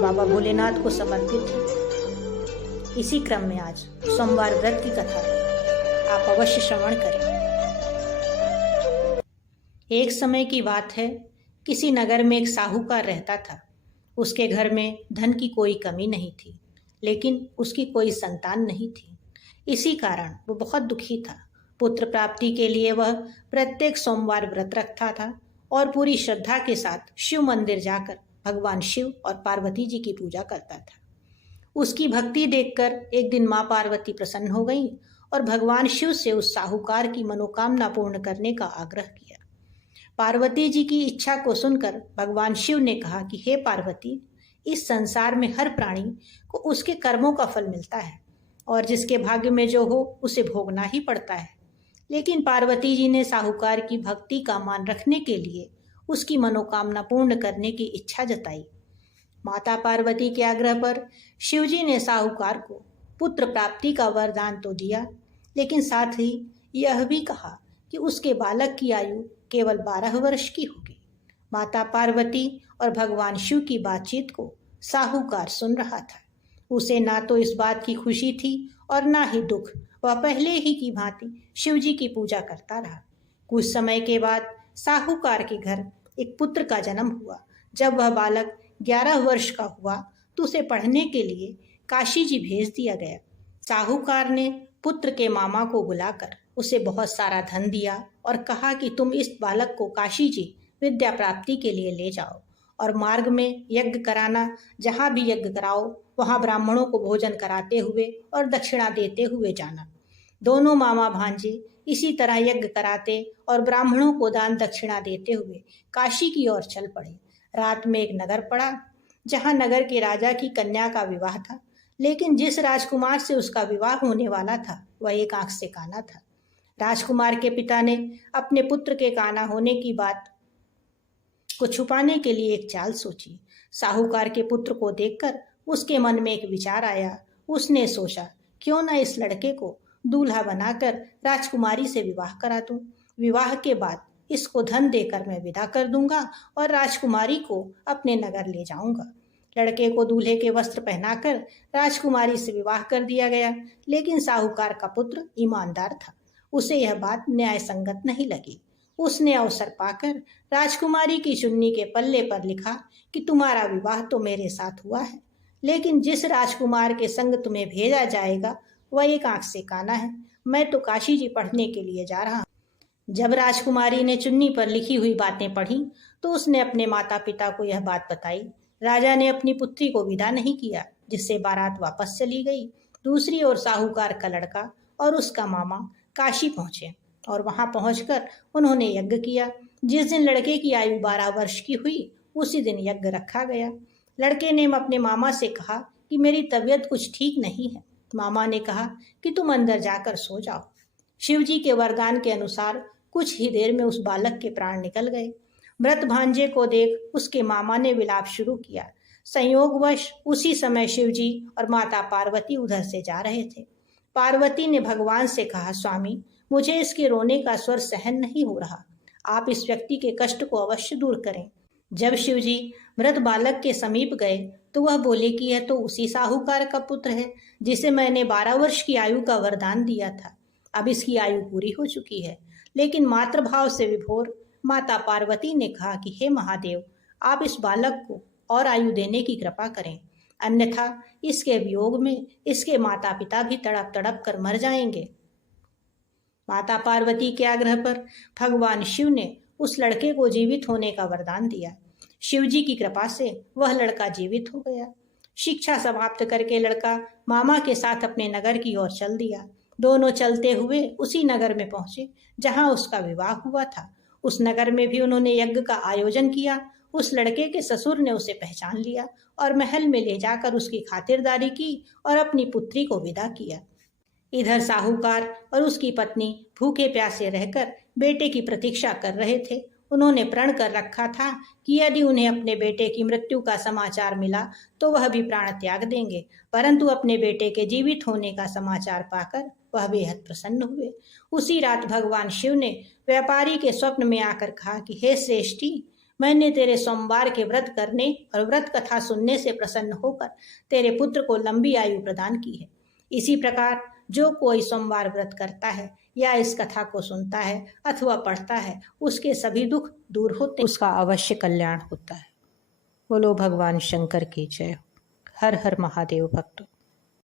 बाबा भोलेनाथ को समर्पित है। इसी क्रम में आज सोमवार व्रत की कथा आप अवश्य श्रवण करें। एक समय की बात है, किसी नगर में एक साहूकार रहता था। उसके घर में धन की कोई कमी नहीं थी, लेकिन उसकी कोई संतान नहीं थी। इसी कारण वो बहुत दुखी था। पुत्र प्राप्ति के लिए वह प्रत्येक सोमवार व्रत रखता था और पूरी श्रद्धा के साथ शिव मंदिर जाकर भगवान शिव और पार्वती जी की पूजा करता था। उसकी भक्ति देखकर एक दिन माँ पार्वती प्रसन्न हो गई और भगवान शिव से उस साहूकार की मनोकामना पूर्ण करने का आग्रह किया। पार्वती जी की इच्छा को सुनकर भगवान शिव ने कहा कि हे पार्वती, इस संसार में हर प्राणी को उसके कर्मों का फल मिलता है और जिसके भाग्य में जो हो उसे भोगना ही पड़ता है। लेकिन पार्वती जी ने साहूकार की भक्ति का मान रखने के लिए उसकी मनोकामना पूर्ण करने की इच्छा जताई। माता पार्वती के आग्रह पर शिवजी ने साहूकार को पुत्र प्राप्ति का वरदान तो दिया, लेकिन साथ ही यह भी कहा कि उसके बालक की आयु केवल 12 वर्ष की होगी। माता पार्वती और भगवान शिव की बातचीत को साहूकार सुन रहा था। उसे ना तो इस बात की खुशी थी और ना ही दुख। वह पहले ही की भांति शिवजी की पूजा करता रहा। कुछ समय के बाद साहूकार के घर एक पुत्र का जन्म हुआ। जब वह बालक 11 वर्ष का हुआ तो उसे पढ़ने के लिए काशी जी भेज दिया गया। साहूकार ने पुत्र के मामा को बुलाकर उसे बहुत सारा धन दिया और कहा कि तुम इस बालक को काशी जी विद्या प्राप्ति के लिए ले जाओ और मार्ग में यज्ञ कराना। जहाँ भी यज्ञ कराओ वहाँ ब्राह्मणों को भोजन कराते हुए और दक्षिणा देते हुए जाना। दोनों मामा भांजे इसी तरह यज्ञ कराते और ब्राह्मणों को दान दक्षिणा देते हुए काशी की ओर चल पड़े। रात में एक नगर पड़ा जहाँ नगर के राजा की कन्या का विवाह था, लेकिन जिस राजकुमार से उसका विवाह होने वाला था वह एक आंख से काना था। राजकुमार के पिता ने अपने पुत्र के काना होने की बात को छुपाने के लिए एक चाल सोची। साहूकार के पुत्र को देखकर उसके मन में एक विचार आया। उसने सोचा, क्यों न इस लड़के को दूल्हा बनाकर राजकुमारी से विवाह करा दूं। विवाह के बाद इसको धन देकर मैं विदा कर दूंगा और राजकुमारी को अपने नगर ले जाऊंगा। लड़के को दूल्हे के वस्त्र पहनाकर राजकुमारी से विवाह कर दिया गया, लेकिन साहूकार का पुत्र ईमानदार था। उसे यह बात न्याय संगत नहीं लगी। उसने अवसर पाकर राजकुमारी की चुन्नी के पल्ले पर लिखा कि तुम्हारा विवाह तो मेरे साथ हुआ है, लेकिन जिस राजकुमार के संग तुम्हें भेजा जाएगा वह एक आंख से काना है। मैं तो काशी जी पढ़ने के लिए जा रहा हूँ। जब राजकुमारी ने चुन्नी पर लिखी हुई बातें पढ़ी तो उसने अपने माता पिता को यह बात बताई। राजा ने अपनी पुत्री को विदा नहीं किया, जिससे बारात वापस चली गई। दूसरी ओर साहूकार का लड़का और उसका मामा काशी पहुंचे और वहां पहुंचकर उन्होंने यज्ञ किया। जिस दिन लड़के की आयु 12 वर्ष की हुई उसी दिन यज्ञ रखा गया। लड़के ने अपने मामा से कहा कि मेरी तबीयत कुछ ठीक नहीं है। मामा ने कहा कि तुम अंदर जाकर सो जाओ। शिवजी के वरदान के अनुसार कुछ ही देर में उस बालक के प्राण निकल गए। मृत भांजे को देख उसके मामा ने विलाप शुरू किया। संयोगवश उसी समय शिवजी और माता पार्वती उधर से जा रहे थे। पार्वती ने भगवान से कहा, स्वामी, मुझे इसके रोने का स्वर सहन नहीं हो रहा। आप इस व्यक्ति के कष्ट को अवश्य दूर करें। जब शिवजी मृत बालक के समीप गए तो वह बोले कि यह तो उसी साहूकार का पुत्र है जिसे मैंने 12 वर्ष की आयु का वरदान दिया था। अब इसकी आयु पूरी हो चुकी है। लेकिन मातृभाव से विभोर माता पार्वती ने कहा कि हे महादेव, आप इस बालक को और आयु देने की कृपा करें, अन्यथा इसके वियोग में इसके माता पिता भी तड़प तड़प कर मर जाएंगे। माता पार्वती के आग्रह पर भगवान शिव ने उस लड़के को जीवित होने का वरदान दिया। शिवजी की कृपा से वह लड़का जीवित हो गया। शिक्षा समाप्त करके लड़का मामा के साथ अपने नगर की ओर चल दिया। दोनों चलते हुए उसी नगर में पहुंचे जहां उसका विवाह हुआ था। उस नगर में भी उन्होंने यज्ञ का आयोजन किया। उस लड़के के ससुर ने उसे पहचान लिया और महल में ले जाकर उसकी खातिरदारी की और अपनी पुत्री को विदा किया। इधर साहूकार और उसकी पत्नी भूखे प्यासे रहकर बेटे की प्रतीक्षा कर रहे थे। उन्होंने प्रण कर रखा था कि यदि उन्हें अपने बेटे की मृत्यु का समाचार मिला तो वह भी प्राण त्याग देंगे, परंतु अपने बेटे के जीवित होने का समाचार पाकर वह बेहद प्रसन्न हुए। उसी रात भगवान शिव ने व्यापारी के स्वप्न में आकर कहा कि हे श्रेष्ठी, मैंने तेरे सोमवार के व्रत करने और व्रत कथा सुनने से प्रसन्न होकर तेरे पुत्र को लंबी आयु प्रदान की है। इसी प्रकार जो कोई सोमवार व्रत करता है या इस कथा को सुनता है अथवा पढ़ता है, उसके सभी दुख दूर होते, उसका अवश्य कल्याण होता है। बोलो भगवान शंकर की जय। हर हर महादेव भक्तों।